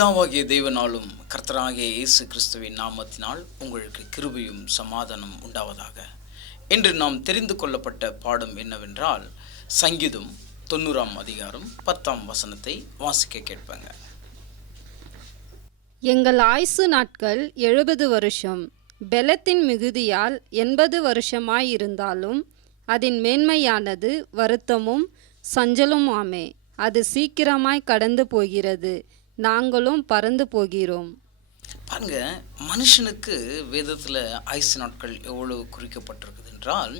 பிதாவாகிய தேவனாலும் கர்த்தராகிய இயேசு கிறிஸ்துவின் நாமத்தினால் உங்களுக்கு கிருபையும் சமாதானம் உண்டாவதாக. இன்று நாம் தெரிந்து கொள்ளப்பட்ட பாடம் என்னவென்றால், சங்கீதம் 90 அதிகாரம் 10 வாசிக்க கேட்பாங்க. எங்கள் ஆயுசு நாட்கள் 70 வருஷம், பெலத்தின் மிகுதியால் 80 வருஷமாயிருந்தாலும் அதன் மேன்மையானது வருத்தமும் சஞ்சலமுமாமே. அது சீக்கிரமாய் கடந்து போகிறது, நாங்களும் பறந்து போகிறோம். பாருங்க, மனுஷனுக்கு வேதத்தில் ஆயுசு நாட்கள் எவ்வளவு குறிக்கப்பட்டிருக்குது என்றால்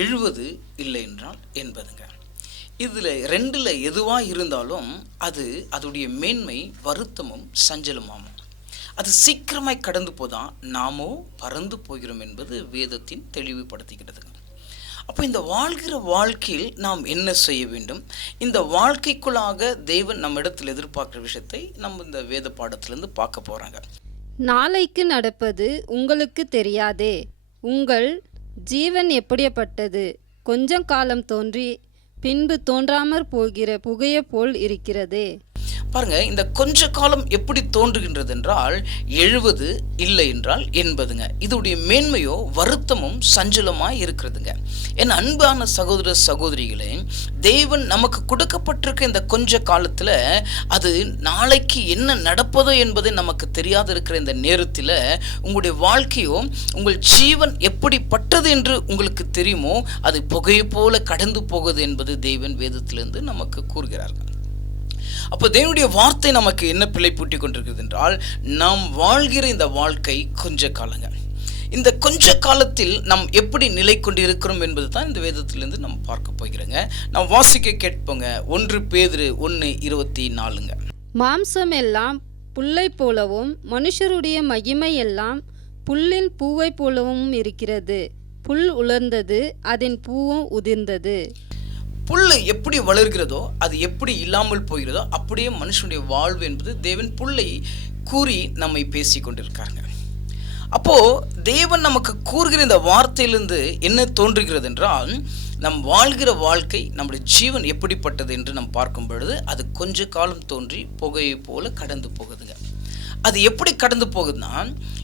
70 இல்லை என்றால் 80ங்க. இதில் ரெண்டில் எதுவாக இருந்தாலும் அதோடைய மேன்மை வருத்தமும் சஞ்சலமாகும். அது சீக்கிரமாய் கடந்து போதான் நாமோ பறந்து போகிறோம் என்பது வேதத்தின் தெளிவுபடுத்துகிறதுங்க. அப்போ இந்த வாழ்கிற வாழ்க்கையில் நாம் என்ன செய்ய வேண்டும்? இந்த வாழ்க்கைக்குள்ளாக தேவன் நம்ம இடத்தில் எதிர்பார்க்குற விஷயத்தை நம்ம இந்த வேத பாடத்திலிருந்து பார்க்க போகிறாங்க. நாளைக்கு நடப்பது உங்களுக்கு தெரியாதே, உங்கள் ஜீவன் எப்படிப்பட்டது? கொஞ்சம் காலம் தோன்றி பின்பு தோன்றாமற் போகிற புகையை போல் இருக்கிறதே. பாருங்க, இந்த கொஞ்ச காலம் எப்படி தோன்றுகின்றது என்றால் 70 இல்லை என்றால் 80ங்க. இதோடைய மேன்மையோ வருத்தமும் சஞ்சலமாய் இருக்கிறதுங்க. என் அன்பான சகோதர சகோதரிகளே, தேவன் நமக்கு கொடுக்கப்பட்டிருக்க இந்த கொஞ்ச காலத்தில் அது நாளைக்கு என்ன நடப்பதோ என்பதை நமக்கு தெரியாது இருக்கிற இந்த நேரத்தில் உங்களுடைய வாழ்க்கையோ உங்கள் ஜீவன் எப்படிப்பட்டது என்று உங்களுக்கு தெரியுமோ அது புகையை போல கடந்து போகுது என்பது தேவன் வேதத்திலிருந்து நமக்கு கூறுகிறார்கள். அப்போ தேவனுடைய வார்த்தை நமக்கு என்ன பிழை பூட்டி கொண்டிருக்கிறது என்றால், நாம் வாழ்கிற இந்த வாழ்க்கை கொஞ்ச காலங்க. இந்த கொஞ்ச காலத்தில் நாம் எப்படி நிலை கொண்டு இருக்கிறோம் என்பது தான் இந்த வேதத்திலிருந்து நம்ம பார்க்க போகிறோங்க. நாம் வாசிக்க கேட்போங்க. 1 பேதுரு 1:24. மாம்சம் எல்லாம் புல்லை போலவும் மனுஷருடைய மகிமை எல்லாம் புல்லின் பூவை போலவும் இருக்கிறது. புல் உலர்ந்தது, அதன் பூவும் உதிர்ந்தது. புல் எப்படி வளர்கிறதோ, அது எப்படி இல்லாமல் போகிறதோ, அப்படியே மனுஷனுடைய வாழ்வு என்பது தேவன் புல்லை கூறி நம்மை பேசி கொண்டிருக்காங்க. அப்போ தேவன் நமக்கு கூறுகிற இந்த வார்த்தையிலிருந்து என்ன தோன்றுகிறது என்றால், நம் வாழ்கிற வாழ்க்கை, நம்முடைய ஜீவன் எப்படிப்பட்டது என்று நாம் பார்க்கும் பொழுது அது கொஞ்ச காலம் தோன்றி புகையை போல கடந்து போகுதுங்க. அது எப்படி கடந்து போகுதுன்னா,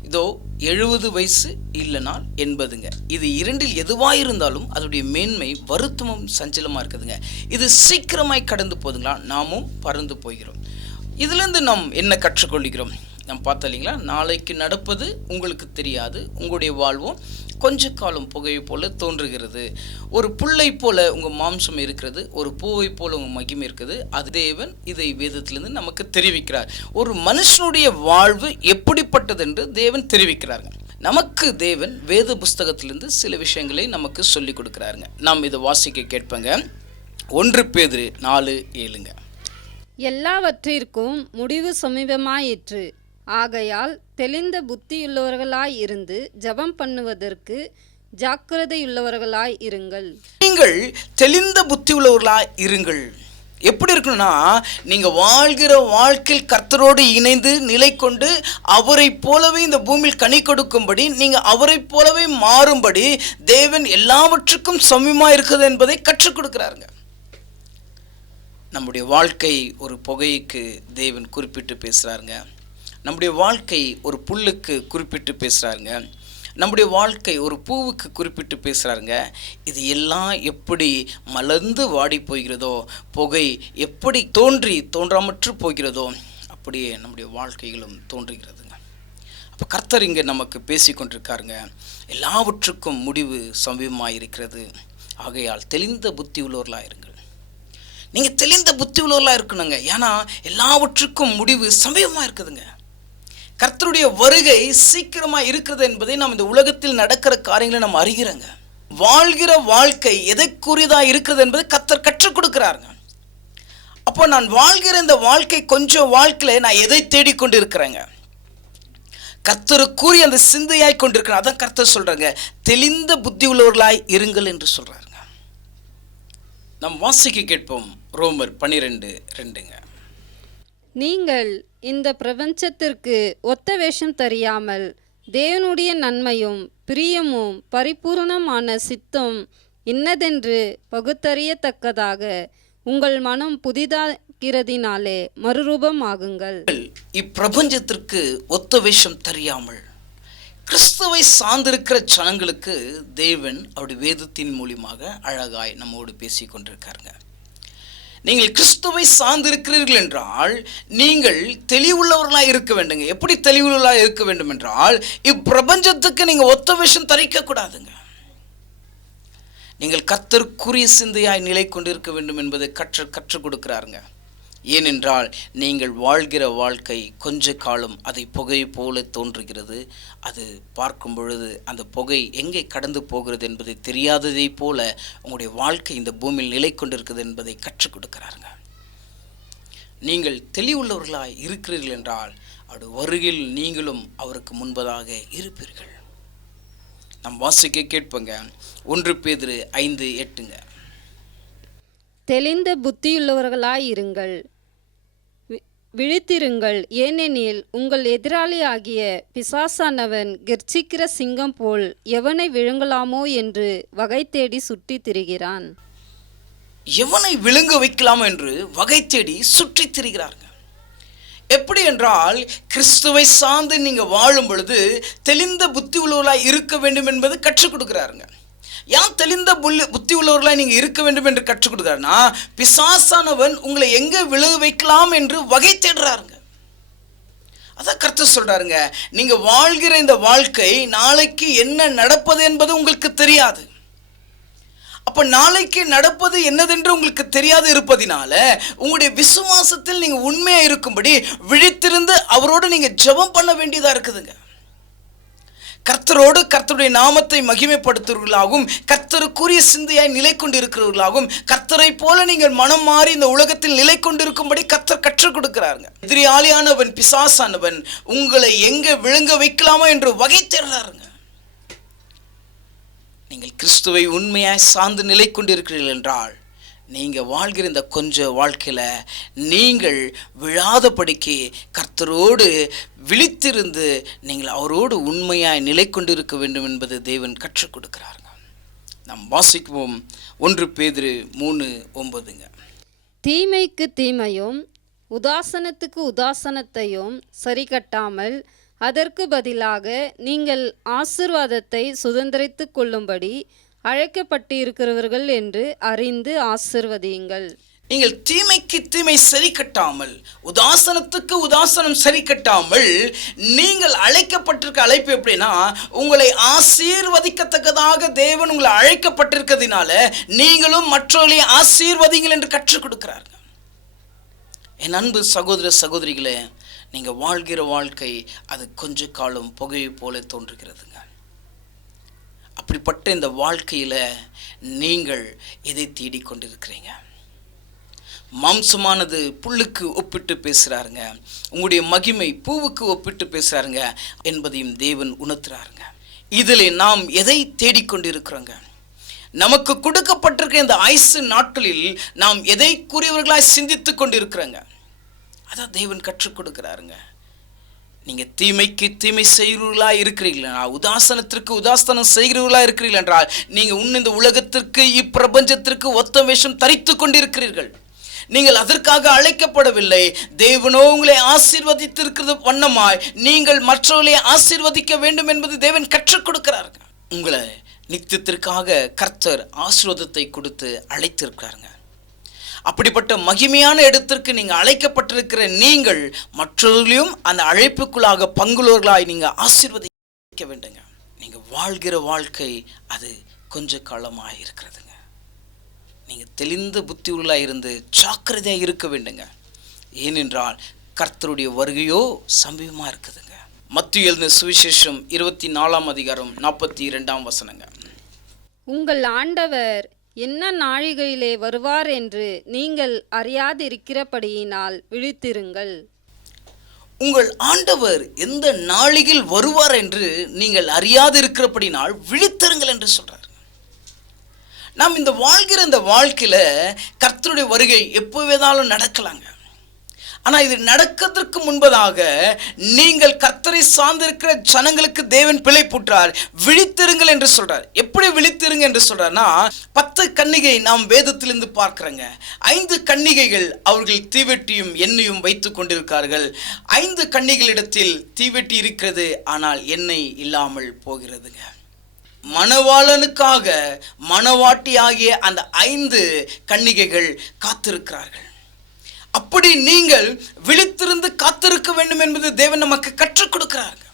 இதோ 70 வயசு இல்லைனால் 80ங்க. இது இரண்டில் எதுவாக இருந்தாலும் அதோடைய மேன்மை வருத்தமும் சஞ்சலமாக இருக்குதுங்க. இது சீக்கிரமாய் கடந்து போகுதுங்களா, நாமும் பறந்து போகிறோம். இதுலேருந்து நாம் என்ன கற்றுக்கொள்கிறோம்? நாம் பார்த்தோம் இல்லைங்களா, நாளைக்கு நடப்பது உங்களுக்கு தெரியாது, உங்களுடைய வாழ்வும் கொஞ்ச காலம் புகையை போல தோன்றுகிறது. ஒரு புல்லை போல உங்கள் மாம்சம் இருக்கிறது, ஒரு பூவை போல உங்கள் மகிமை இருக்குது. அது தேவன் இதை வேதத்திலிருந்து நமக்கு தெரிவிக்கிறார். ஒரு மனுஷனுடைய வாழ்வு எப்படிப்பட்டது என்று தேவன் தெரிவிக்கிறாருங்க. நமக்கு தேவன் வேத புஸ்தகத்திலிருந்து சில விஷயங்களை நமக்கு சொல்லி கொடுக்குறாருங்க. நாம் இதை வாசிக்க கேட்பங்க. 1 பேதுரு 4:7. எல்லாவற்றிற்கும் முடிவு சமீபமாயிற்று, ஆகையால் தெளிந்த புத்தியுள்ளவர்களாய் இருந்து ஜெபம் பண்ணுவதற்கு ஜாக்கிரதையுள்ளவர்களாய் இருங்கள். நீங்கள் தெளிந்த புத்தி உள்ளவர்களாய் இருங்கள். எப்படி இருக்கணும்னா, நீங்கள் வாழ்கிற வாழ்க்கையில் கர்த்தரோடு இணைந்து நிலை கொண்டு அவரை போலவே இந்த பூமியில் கனி கொடுக்கும்படி, நீங்கள் அவரை போலவே மாறும்படி தேவன் எல்லாவற்றுக்கும் சமயமாக இருக்குது என்பதை கற்றுக் கொடுக்குறாருங்க. நம்முடைய வாழ்க்கை ஒரு புகைக்கு தேவன் குறிப்பிட்டு பேசுகிறாருங்க. நம்முடைய வாழ்க்கை ஒரு புல்லுக்கு குறிப்பிட்டு பேசுகிறாருங்க. நம்முடைய வாழ்க்கை ஒரு பூவுக்கு குறிப்பிட்டு பேசுகிறாருங்க. இது எல்லாம் எப்படி மலர்ந்து வாடி போகிறதோ, புகை எப்படி தோன்றாமற்று போகிறதோ, அப்படியே நம்முடைய வாழ்க்கைகளும் தோன்றுகிறதுங்க. அப்போ கர்த்தர் இங்கே நமக்கு பேசி கொண்டிருக்காருங்க. எல்லாவற்றுக்கும் முடிவு சமீபமாக இருக்கிறது, ஆகையால் தெளிந்த புத்தி உள்ளவர்களாக இருங்கள். நீங்கள் தெளிந்த புத்தி உள்ளவர்களாக இருக்கணுங்க. ஏன்னா எல்லாவற்றுக்கும் முடிவு சமீபமாக இருக்குதுங்க. கர்த்தருடைய வருகை சீக்கிரமாக இருக்கிறது என்பதை நாம் இந்த உலகத்தில் நடக்கிற காரியங்களை நம்ம அறிகிறோங்க. வாழ்கிற வாழ்க்கை எதைக்குரியதாக இருக்கிறது என்பதை கர்த்தர் கற்றுக் கொடுக்குறாருங்க. அப்போ நான் வாழ்கிற இந்த வாழ்க்கை கொஞ்சம் வாழ்க்கையில் நான் எதை தேடிக்கொண்டு இருக்கிறேங்க? கர்த்தருக்குரிய அந்த சிந்தையாய் கொண்டிருக்கிறேன். அதான் கர்த்தர் சொல்கிறாங்க, தெளிந்த புத்தி உள்ளவர்களாய் இருங்கள் என்று சொல்கிறாருங்க. நாம் வாசிக்க கேட்போம். ரோமர் 12:2. நீங்கள் இந்த பிரபஞ்சத்திற்கு ஒத்த வேஷம் தெரியாமல் தேவனுடைய நன்மையும் பிரியமும் பரிபூர்ணமான சித்தம் இன்னதென்று பகுத்தறியத்தக்கதாக உங்கள் மனம் இருக்கிறதினாலே மறுரூபம் ஆகுங்கள். இப்பிரபஞ்சத்திற்கு ஒத்த வேஷம் தெரியாமல் கிறிஸ்துவை சார்ந்திருக்கிற ஜனங்களுக்கு தேவன் அவருடைய வேதத்தின் மூலியமாக அழகாய் நம்மோடு பேசி கொண்டிருக்காருங்க. நீங்கள் கிறிஸ்துவை சார்ந்திருக்கிறீர்கள் என்றால் நீங்கள் தெளிவுள்ளவர்களாக இருக்க வேண்டுங்க. எப்படி தெளிவுள்ளவர்களாக இருக்க வேண்டும் என்றால், இப்பிரபஞ்சத்துக்கு நீங்கள் ஒத்த வேஷம் தரிக்க கூடாதுங்க. நீங்கள் கர்த்தருக்குரிய சிந்தையாய் நிலை கொண்டிருக்க வேண்டும் என்பதை கற்றுக் கொடுக்கிறாருங்க. ஏனென்றால் நீங்கள் வாழ்கிற வாழ்க்கை கொஞ்ச காலம் அதை புகை போல தோன்றுகிறது. அது பார்க்கும் பொழுது அந்த புகை எங்கே கடந்து போகிறது என்பதை தெரியாததை போல உங்களுடைய வாழ்க்கை இந்த பூமியில் நிலை கொண்டிருக்கிறது என்பதை கற்றுக் கொடுக்கிறாருங்க. நீங்கள் தெளிவுள்ளவர்களாய் இருக்கிறீர்கள் என்றால் அவருடைய வருகையில் நீங்களும் அவருக்கு முன்பதாக இருப்பீர்கள். நாம் வாசிக்க கேட்போங்க. 1 பேதுரு 5:8. தெளிந்த புத்தியுள்ளவர்களாய் இருங்கள், விழித்திருங்கள். ஏனெனில் உங்கள் எதிராளியாகிய பிசாசானவன் கெர்ச்சிக்கிற சிங்கம் போல் எவனை விழுங்கலாமோ என்று வகை தேடி சுற்றி திரிகிறான். எவனை விழுங்க வைக்கலாமோ என்று வகை தேடி சுற்றி திரிகிறார்கள். எப்படி என்றால், கிறிஸ்துவை சார்ந்து நீங்க வாழும் பொழுது தெளிந்த புத்தி உள்ளவர்களாய் இருக்க வேண்டும் என்பது கற்றுக் கொடுக்கிறாருங்க. ஏன் தெளிந்த புத்தி உள்ளவர்களாய் நீங்க இருக்க வேண்டும் என்று கற்றுக் கொடுக்கிறாருன்னா, பிசாசானவன் உங்களை எங்க விழுக வைக்கலாம் என்று வகை தேடுறாருங்க. அதான் கர்த்தர் சொல்றாருங்க, நீங்க வாழ்கிற இந்த வாழ்க்கை நாளைக்கு என்ன நடப்பது என்பது உங்களுக்கு தெரியாது. அப்ப நாளைக்கு நடப்பது என்னதென்று உங்களுக்கு தெரியாது இருப்பதினால உங்களுடைய விசுவாசத்தில் நீங்க உண்மையா இருக்கும்படி விழித்திருந்து அவரோடு நீங்க ஜெபம் பண்ண வேண்டியதா இருக்குதுங்க. கர்த்தரோடு கர்த்தருடைய நாமத்தை மகிமைப்படுத்துவர்களாகவும் கர்த்தருக்குரிய சிந்தையாய் நிலை கொண்டிருக்கிறவர்களாகவும் கர்த்தரை போல நீங்கள் மனம் மாறி இந்த உலகத்தில் நிலை கொண்டிருக்கும்படி கர்த்தர் கற்றுக் கொடுக்கிறாருங்க. எதிரியாளியானவன் பிசாசானவன் உங்களை எங்க விழுங்க வைக்கலாமோ என்று வகை தேடுறாருங்க. நீங்கள் கிறிஸ்துவை உண்மையாய் சார்ந்து நிலை கொண்டிருக்கிறீர்கள் என்றால் நீங்கள் வாழ்கிற இந்த கொஞ்ச வாழ்க்கையில் நீங்கள் விழாதபடிக்கு கர்த்தரோடு விழித்திருந்து நீங்கள் அவரோடு உண்மையாய் நிலை கொண்டிருக்க வேண்டும் என்பது தேவன் கற்றுக் கொடுக்கிறாருங்க. நாம் வாசிக்குவோம் 1 பேதுரு 3:9. தீமைக்கு தீமையும் உதாசனத்துக்கு உதாசனத்தையும் சரி கட்டாமல் அதற்கு பதிலாக நீங்கள் ஆசீர்வாதத்தை சுதந்திரித்து கொள்ளும்படி அழைக்கப்பட்டிருக்கிறவர்கள் என்று அறிந்து ஆசீர்வதியுங்கள். நீங்கள் தீமைக்கு தீமை சரி கட்டாமல் உதாசனத்துக்கு உதாசனம் சரி கட்டாமல் நீங்கள் அழைக்கப்பட்டிருக்க அழைப்பு எப்படின்னா, உங்களை ஆசீர்வதிக்கத்தக்கதாக தேவன் உங்களை அழைக்கப்பட்டிருக்கிறதுனால நீங்களும் மற்றவர்களை ஆசீர்வதிங்கள் என்று கற்றுக் கொடுக்கிறார்கள். என் அன்பு சகோதர சகோதரிகளே, நீங்கள் வாழ்கிற வாழ்க்கை அது கொஞ்ச காலம் புகையை போல தோன்றுகிறதுங்க. அப்படிப்பட்ட இந்த வாழ்க்கையில் நீங்கள் எதை தேடிக்கொண்டிருக்கிறீங்க? மாம்சமானது புல்லுக்கு ஒப்பிட்டு பேசுகிறாருங்க, உங்களுடைய மகிமை பூவுக்கு ஒப்பிட்டு பேசுகிறாருங்க என்பதையும் தேவன் உணர்த்துறாருங்க. இதில் நாம் எதை தேடிக்கொண்டிருக்கிறோங்க? நமக்கு கொடுக்கப்பட்டிருக்க இந்த ஆயுசு நாட்களில் நாம் எதை கூறியவர்களாய் சிந்தித்து கொண்டிருக்கிறோங்க? அதான் தேவன் கற்றுக் கொடுக்கிறாருங்க. நீங்கள் தீமைக்கு தீமை செய்கிறவர்களா இருக்கிறீர்களா, உதாசனத்திற்கு உதாசனம் செய்கிறவர்களா இருக்கிறீர்கள் என்றால் நீங்கள் இந்த உலகத்திற்கு இப்பிரபஞ்சத்திற்கு ஒத்த வேஷம் தரித்து கொண்டிருக்கிறீர்கள். நீங்கள் அதற்காக அழைக்கப்படவில்லை. தேவனோ உங்களை ஆசீர்வதித்திருக்கிறது வண்ணமாய் நீங்கள் மற்றவர்களை ஆசீர்வதிக்க வேண்டும் என்பது தேவன் கற்றுக் கொடுக்கிறார்கள். உங்களை நித்தியத்திற்காக கர்த்தர் ஆசீர்வாதத்தை கொடுத்து அழைத்திருக்கிறாருங்க. அப்படிப்பட்ட மகிமையான இடத்திற்கு நீங்கள் அழைக்கப்பட்டிருக்கிற நீங்கள் மற்றவர்களையும் அந்த அழைப்புக்குள்ளாக பங்குள்ளவர்களாய் நீங்கள் ஆசீர்வதிக்க வேண்டுங்க. நீங்கள் வாழ்கிற வாழ்க்கை அது கொஞ்ச காலமாக இருக்கிறதுங்க. நீங்கள் தெளிந்த புத்தி உள்ளாக இருந்து ஜாக்கிரதையாக இருக்க வேண்டுங்க. ஏனென்றால் கர்த்தருடைய வருகையோ சமீபமாக இருக்குதுங்க. மத்தேயு எழுதின சுவிசேஷம் 24:42. உங்கள் ஆண்டவர் என்ன நாழிகையிலே வருவார் என்று நீங்கள் அறியாதிருக்கிறபடியினால் விழித்திருங்கள். உங்கள் ஆண்டவர் எந்த நாளில் வருவார் என்று நீங்கள் அறியாதிருக்கிறபடினால் விழித்திருங்கள் என்று சொல்றார். நாம் இந்த வாழ்கிற இந்த வாழ்க்கையில கர்த்தருடைய வருகை எப்போவேதாலும் நடக்கலாங்க. ஆனா இது நடக்கிறதுக்கு முன்பதாக நீங்கள் கர்த்தரை சார்ந்திருக்கிற ஜனங்களுக்கு தேவன் பிழைப்புற்றார், விழித்திருங்கள் என்று சொல்றார். எப்படி விழித்திருங்க என்று சொல்றார்னா, 10 கன்னிகை நாம் வேதத்திலிருந்து பார்க்கிறோங்க. 5 கன்னிகைகள் அவர்கள் தீவெட்டியும் எண்ணெயும் வைத்துக் கொண்டிருக்கார்கள். 5 கன்னிகளிடத்தில் தீவெட்டி இருக்கிறது, ஆனால் எண்ணெய் இல்லாமல் போகிறதுங்க. மணவாளனுக்காக மணவாட்டி ஆகிய அந்த 5 கன்னிகைகள் காத்திருக்கிறார்கள். அப்படி நீங்கள் விழித்திருந்து காத்திருக்க வேண்டும் என்பது தேவன் நமக்கு கற்றுக் கொடுக்கிறார்கள்.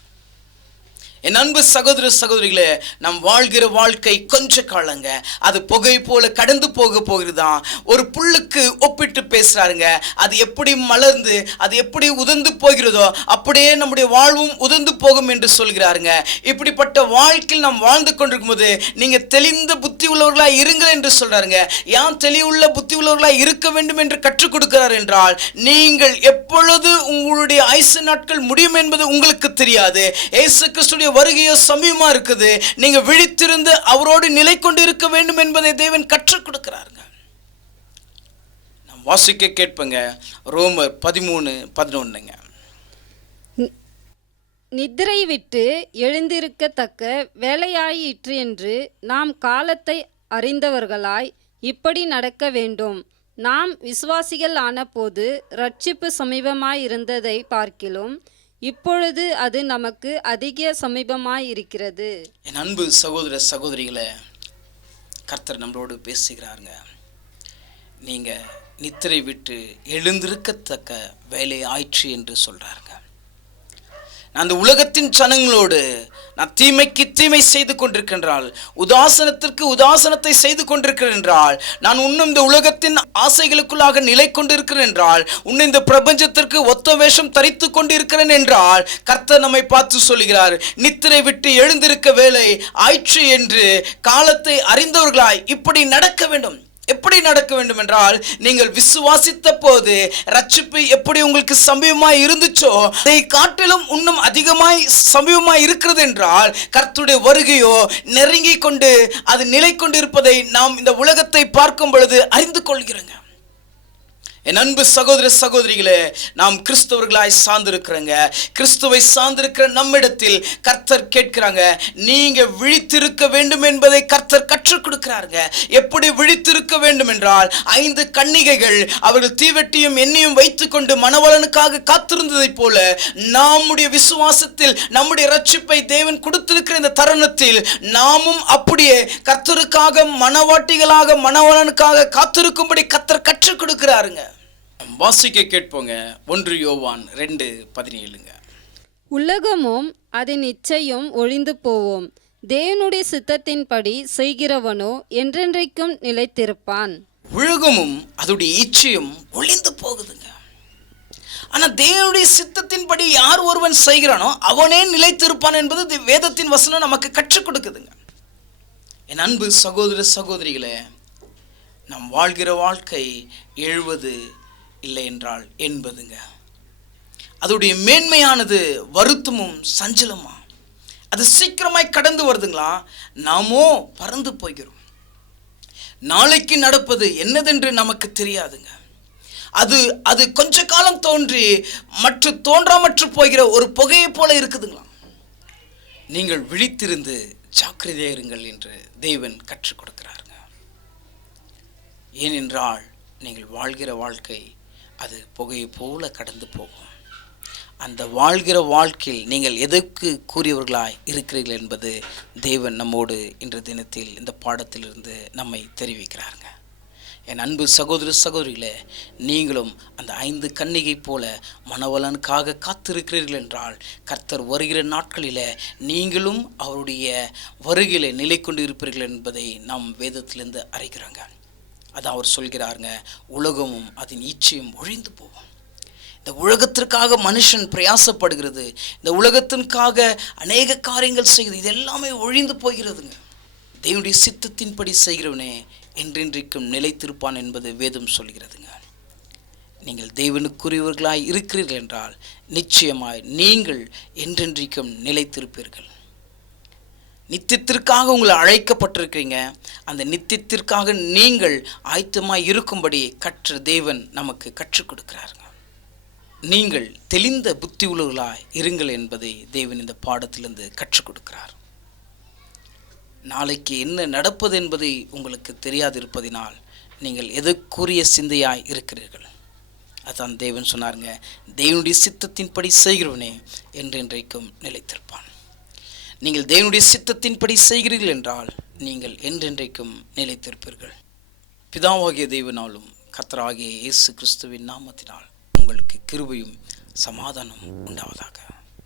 என் அன்பு சகோதர சகோதரிகளே, நாம் வாழ்கிற வாழ்க்கை கொஞ்ச காலங்க, அது புகை போல கடந்து போகிறதான். ஒரு புல்லுக்கு ஒப்பிட்டு பேசுறாருங்க. அது எப்படி மலர்ந்து அது எப்படி உதிர்ந்து போகிறதோ அப்படியே நம்முடைய வாழ்வும் உதிர்ந்து போகும் என்று சொல்கிறாருங்க. இப்படிப்பட்ட வாழ்க்கையில் நாம் வாழ்ந்து கொண்டிருக்கும் போது நீங்க தெளிந்த புத்தி உள்ளவர்களாய் இருங்கள் என்று சொல்றாருங்க. ஏன் தெளிவுள்ள புத்தி உள்ளவர்களாய் இருக்க வேண்டும் என்று கற்றுக் கொடுக்கிறார் என்றால், நீங்கள் எப்பொழுது உங்களுடைய ஆயுசு நாட்கள் முடியும் என்பது உங்களுக்கு தெரியாது. இயேசு கிறிஸ்துவின் வருகையோ சமீபமா இருக்குது. நீங்க விழித்திருந்து அவரோடு நிலை கொண்டு இருக்க வேண்டும் என்பதை தேவன் கற்றுக் கொடுக்கிறாருங்க. நாம் வாசிக்க கேட்பங்க ரோமர் 13:11. நித்திரை விட்டு எழுந்திருக்கத்தக்க வேலையாயிற்று என்று நாம் காலத்தை அறிந்தவர்களாய் இப்படி நடக்க வேண்டும். நாம் விசுவாசிகள் ஆன போது இரட்சிப்பு சமீபமாயிருந்ததை பார்க்கிலும் இப்பொழுது அது நமக்கு அதிக சமீபமாய் இருக்கிறது. என் அன்பு சகோதர சகோதரிகளே, கர்த்தர் நம்மளோடு பேசுகிறாருங்க. நீங்க நித்திரை விட்டு எழுந்திருக்கத்தக்க வேலை ஆயிற்று என்று சொல்றாருங்க. நான் அந்த உலகத்தின் ஜனங்களோடு நான் தீமைக்கு தீமை செய்து கொண்டிருக்கின்றால், உதாசனத்திற்கு உதாசனத்தை செய்து கொண்டிருக்கிறேன் என்றால், நான் இன்னும் இந்த உலகத்தின் ஆசைகளுக்குள்ளாக நிலை கொண்டிருக்கிறேன் என்றால், இன்னும் இந்த பிரபஞ்சத்திற்கு ஒத்த வேஷம் தரித்து கொண்டிருக்கிறேன் என்றால், கர்த்தர் நம்மை பார்த்து சொல்கிறார், நித்திரை விட்டு எழுந்திருக்க வேலை ஆயிற்று என்று காலத்தை அறிந்தவர்களாய் இப்படி நடக்க வேண்டும். எப்படி நடக்க வேண்டும் என்றால், நீங்கள் விசுவாசித்த போது ரட்சிப்பு எப்படி உங்களுக்கு சமீபமாய் இருந்துச்சோ அதை காட்டிலும் இன்னும் அதிகமாய் சமீபமாய் இருக்கிறது என்றால், கர்த்தருடைய வருகையோ நெருங்கி கொண்டு அது நிலை கொண்டு இருப்பதை நாம் இந்த உலகத்தை பார்க்கும் பொழுது அறிந்து கொள்கிறோங்க. என் அன்பு சகோதர சகோதரிகளே, நாம் கிறிஸ்தவர்களாய் சார்ந்திருக்கிறோங்க. கிறிஸ்துவை சார்ந்திருக்கிற நம்மிடத்தில் கர்த்தர் கேட்கிறாங்க, நீங்க விழித்திருக்க வேண்டும் என்பதை கர்த்தர் கற்றுக் கொடுக்கிறாருங்க. எப்படி விழித்திருக்க வேண்டும் என்றால், 5 கன்னிகைகள் அவர்கள் தீவெட்டியும் எண்ணெயும் வைத்துக் கொண்டு மணவாளனுக்காக காத்திருந்ததை போல நம்முடைய விசுவாசத்தில் நம்முடைய ரட்சிப்பை தேவன் கொடுத்திருக்கிற இந்த தருணத்தில் நாமும் அப்படியே கர்த்தருக்காக மணவாட்டிகளாக மணவாளனுக்காக காத்திருக்கும்படி கர்த்தர் கற்றுக் கொடுக்கிறாருங்க. வாசிக்க கேட்போங்க 1 யோவான் 2:17. உலகமும் அதன் இச்சையும் ஒழிந்து போவோம், தேவனுடைய சித்தத்தின்படி செய்கிறவனோ என்றென்றைக்கும் நிலைத்திருப்பான். உலகமும் அதோடைய இச்சையும் ஒழிந்து போகுதுங்க. ஆனா தேவனுடைய சித்தத்தின்படி யார் ஒருவன் செய்கிறானோ அவனே நிலைத்திருப்பான் என்பது வேதத்தின் வசனம் நமக்கு கற்றுக் கொடுக்குதுங்க. என் அன்பு சகோதர சகோதரிகளே, நாம் வாழ்கிற வாழ்க்கை 70 இல்லை என்றால் 80ங்க. அதோடைய மேன்மையானது வருத்தமும் சஞ்சலமா, அது சீக்கிரமாய் கடந்து வருதுங்களா, நாமோ பறந்து போகிறோம். நாளைக்கு நடப்பது என்னதென்று நமக்கு தெரியாதுங்க. அது கொஞ்ச காலம் தோன்றி தோன்றாமற்று போகிற ஒரு புகையை போல இருக்குதுங்களா. நீங்கள் விழித்திருந்து ஜாக்கிரதையா இருங்கள் என்று தேவன் கற்றுக் கொடுக்கிறாருங்க. ஏனென்றால் நீங்கள் வாழ்கிற வாழ்க்கை அது புகையை போல கடந்து போகும். அந்த வாழ்கிற வாழ்க்கையில் நீங்கள் எதற்கு கூறியவர்களாய் இருக்கிறீர்கள் என்பது தேவன் நம்மோடு இன்று தினத்தில் இந்த பாடத்திலிருந்து நம்மை தெரிவிக்கிறாருங்க. என் அன்பு சகோதர சகோதரிகளே, நீங்களும் அந்த 5 கன்னிகை போல மணவாளனுக்காக காத்திருக்கிறீர்கள் என்றால், கர்த்தர் வருகிற நாட்களில் நீங்களும் அவருடைய வருகையிலே நிலை கொண்டு இருப்பீர்கள் என்பதை நாம் வேதத்திலிருந்து அறிகிறோங்க. அதான் அவர் சொல்கிறாருங்க, உலகமும் அதன் இச்சையும் ஒழிந்து போவோம். இந்த உலகத்திற்காக மனுஷன் பிரயாசப்படுகிறது, இந்த உலகத்திற்காக அநேக காரியங்கள் செய்கிறது, இது எல்லாமே ஒழிந்து போகிறதுங்க. தேவனுடைய சித்தத்தின்படி செய்கிறவனே என்றென்றைக்கும் நிலைத்திருப்பான் என்பது வேதம் சொல்கிறதுங்க. நீங்கள் தேவனுக்குரியவர்களாய் இருக்கிறீர்கள் என்றால் நிச்சயமாய் நீங்கள் என்றென்றைக்கும் நிலைத்திருப்பீர்கள். நித்தியத்திற்காக உங்களை அழைக்கப்பட்டிருக்கிறீங்க. அந்த நித்தியத்திற்காக நீங்கள் ஆயத்தமாய் இருக்கும்படி கற்ற தேவன் நமக்கு கற்றுக் கொடுக்கிறாருங்க. நீங்கள் தெளிந்த புத்தி உள்ளவர்களாய் இருங்கள் என்பதை தேவன் இந்த பாடத்திலிருந்து கற்றுக் கொடுக்கிறார். நாளைக்கு என்ன நடப்பது என்பதை உங்களுக்கு தெரியாதிருப்பதினால் நீங்கள் எதற்குரிய சிந்தையாய் இருக்கிறீர்கள். அதான் தேவன் சொன்னாருங்க, தேவனுடைய சித்தத்தின்படி செய்கிறவனே என்றென்றைக்கும் நிலைத்திருப்பான். நீங்கள் தேவனுடைய சித்தத்தின்படி செய்கிறீர்கள் என்றால் நீங்கள் என்றென்றைக்கும் நிலைத்திருப்பீர்கள். பிதாவாகிய தேவனாலும் கர்த்தராகிய இயேசு கிறிஸ்துவின் நாமத்தினால் உங்களுக்கு கிருபையும் சமாதானம் உண்டாவதாக.